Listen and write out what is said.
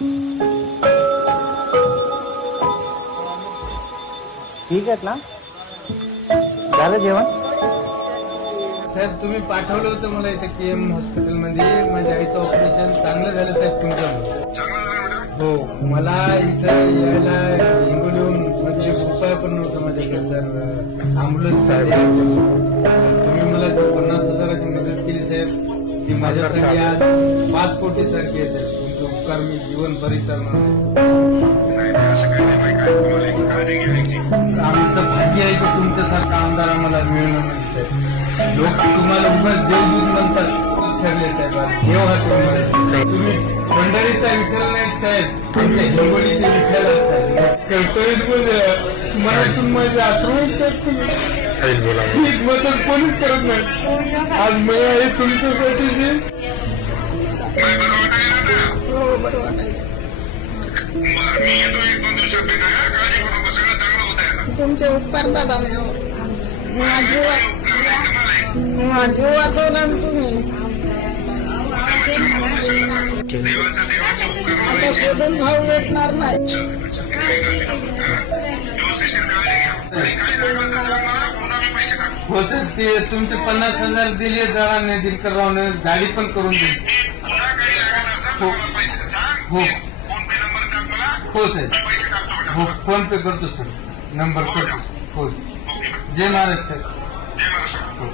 ठीक आहेत ना? झालं जेवण? साहेब तुम्ही पाठवलं होतं मला इथे KM हॉस्पिटलमध्ये माझ्या आईचं ऑपरेशन चांगलं झालं साहेब तुमच्यामुळे. हो मला इथं यायला हिंगोलीहून म्हणजे रुपया पण नव्हतं माझ्याकडे सर ॲम्ब्युलन्स तुम्ही मला 50,000ची मदत केली साहेब ती माझ्यासाठी आज 5 कोटी सारखी आहे साहेब. तुमचे उपकार मी जीवनभर विसरणार आमचं भाग्य आहे की तुमच्यासारखा आमदार आम्हाला मिळणार नाही साहेब. लोक तुम्हाला उगाच देवदूत म्हणतात ठरले साहेब. देव हा तुम्ही भंडारीचा विठ्ठल नाही साहेब आमच्या हिंगोलीचे विठ्ठल साहेब. मनातून माझे आठवण साहेब तुम्ही मदत कोणीच करत नाही. आज मला हे तुमच्यासाठी हो बरं वाटायला तुमचे उपकार दादा माझी वाचवला तुम्ही आता शोधून भाऊ भेटणार नाही. हो सर ते तुमचे 50,000 दिले जरा दिलकर रावने गाडी पण करून दिली. हो हो हो सर हो फोन पे करतो सर नंबर करतो. हो जय महाराज सर. हो